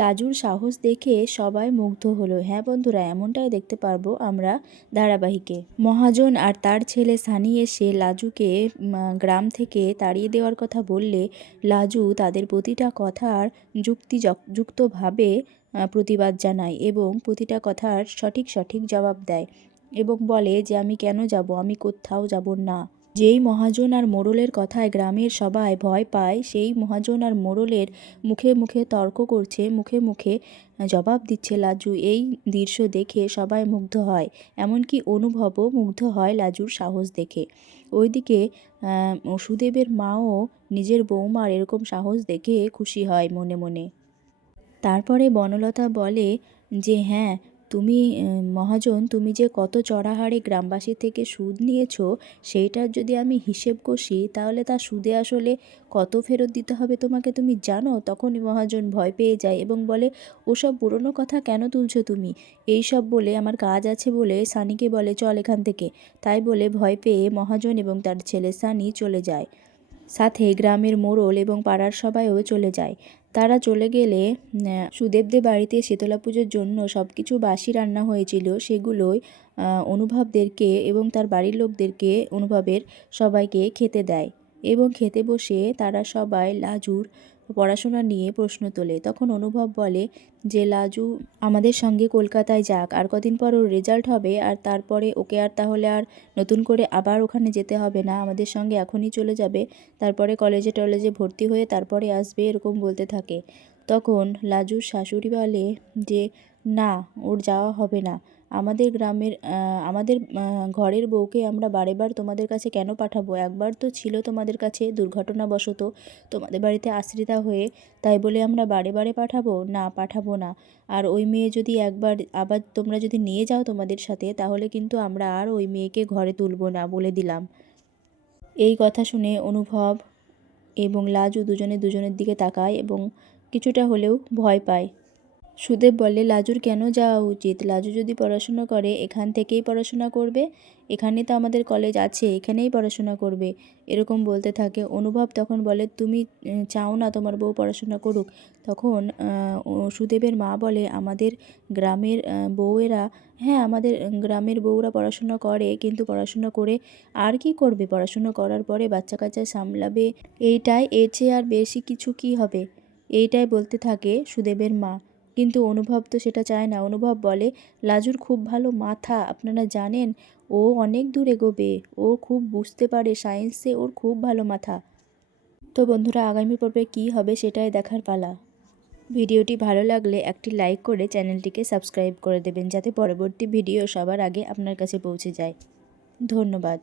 লাজুর সাহস দেখে সবাই মুগ্ধ হলো। হ্যাঁ বন্ধুরা, এমনটাই দেখতে পারবো আমরা ধারাবাহিকে। মহাজন আর তার ছেলে সানি এসে লাজুকে গ্রাম থেকে তাড়িয়ে দেওয়ার কথা বললে লাজু তাদের প্রতিটা কথার যুক্তিযুক্তভাবে প্রতিবাদ জানায় এবং প্রতিটা কথার সঠিক সঠিক জবাব দেয় এবং বলে যে আমি কেন যাব, আমি কোথাও যাব না। যেই মহাজন আর মোড়লের কথায় গ্রামের সবাই ভয় পায়, সেই মহাজন আর মোড়লের মুখে মুখে তর্ক করছে, মুখে মুখে জবাব দিচ্ছে লাজু। এই দৃশ্য দেখে সবাই মুগ্ধ হয়, এমনকি অনুভবও মুগ্ধ হয় লাজুর সাহস দেখে। ওইদিকে সুদেবের মাও নিজের বৌমার এরকম সাহস দেখে খুশি হয় মনে মনে। তারপরে বনলতা বলে যে হ্যাঁ, তুমি মহাজন, তুমি যে কত চড়া হারে গ্রামবাসীর থেকে সুদ নিয়েছো, সেইটার যদি আমি হিসেব কষি তাহলে তার সুদে আসলে কত ফেরত দিতে হবে তোমাকে তুমি জানো? তখনই মহাজন ভয় পেয়ে যায় এবং বলে ওসব পুরনো কথা কেন তুলছো তুমি? এই সব বলে আমার কাজ আছে বলে সানিকে বলে চল এখান থেকে। তাই বলে ভয় পেয়ে মহাজন এবং তার ছেলে সানি চলে যায়। সাথে গ্রামের মোড়ল এবং পাড়ার সবাইও চলে যায়। তারা চলে গেলে সুদেবদের বাড়িতে শীতলা পুজোর জন্য সব কিছু বাসি রান্না হয়েছিল, সেগুলোই অনুভবদেরকে এবং তার বাড়ির লোকদেরকে, অনুভবের সবাইকে খেতে দেয় এবং খেতে বসে তারা সবাই লাজুর পড়াশোনা নিয়ে প্রশ্ন তোলে। তখন অনুভব বলে যে লাজু আমাদের সঙ্গে কলকাতায় যাক, আর কদিন পর ওর রেজাল্ট হবে, আর তারপরে ওকে আর তাহলে আর নতুন করে আবার ওখানে যেতে হবে না, আমাদের সঙ্গে এখনই চলে যাবে, তারপরে কলেজে টলেজে ভর্তি হয়ে তারপরে আসবে, এরকম বলতে থাকে। তখন লাজুর শাশুড়ি বলে যে না, ওর যাওয়া হবে না। আমাদের গ্রামের আমাদের ঘরের বউকে আমরা বারেবার তোমাদের কাছে কেন পাঠাবো? একবার তো ছিল তোমাদের কাছে দুর্ঘটনাবশত তোমাদের বাড়িতে আশ্রিতা হয়ে, তাই বলে আমরা বারে বারে পাঠাবো? না, পাঠাবো না। আর ওই মেয়ে যদি একবার আবার তোমরা যদি নিয়ে যাও তোমাদের সাথে, তাহলে কিন্তু আমরা আর ওই মেয়েকে ঘরে তুলবো না, বলে দিলাম। এই কথা শুনে অনুভব এবং লাজু দুজনে দুজনের দিকে তাকায় এবং কিছুটা হলেও ভয় পায়। সুদেব বলে লাজুর কেন যাওয়া উচিত? লাজু যদি পড়াশোনা করে এখান থেকেই পড়াশোনা করবে, এখানে তো আমাদের কলেজ আছে, এখানেই পড়াশোনা করবে, এরকম বলতে থাকে। অনুভব তখন বলে তুমি চাও না তোমার বউ পড়াশোনা করুক? তখন সুদেবের মা বলে আমাদের গ্রামের বউয়েরা, হ্যাঁ আমাদের গ্রামের বউরা পড়াশোনা করে, কিন্তু পড়াশোনা করে আর কি করবে? পড়াশোনা করার পরে বাচ্চা কাচ্চা সামলাবে, এইটাই, এর চেয়ে আর বেশি কিছু কি হবে? এইটাই বলতে থাকে সুদেবের মা। কিন্তু অনুভব তো সেটা চায় না। অনুভব বলে লাজুর খুব ভালো মাথা, আপনারা জানেন, ও অনেক দূর এগোবে, ও খুব বুঝতে পারে সায়েন্সে, ওর খুব ভালো মাথা। তো বন্ধুরা, আগামী পর্বে কী হবে সেটাই দেখার পালা। ভিডিওটি ভালো লাগলে একটি লাইক করে চ্যানেলটিকে সাবস্ক্রাইব করে দেবেন, যাতে পরবর্তী ভিডিও সবার আগে আপনার কাছে পৌঁছে যায়। ধন্যবাদ।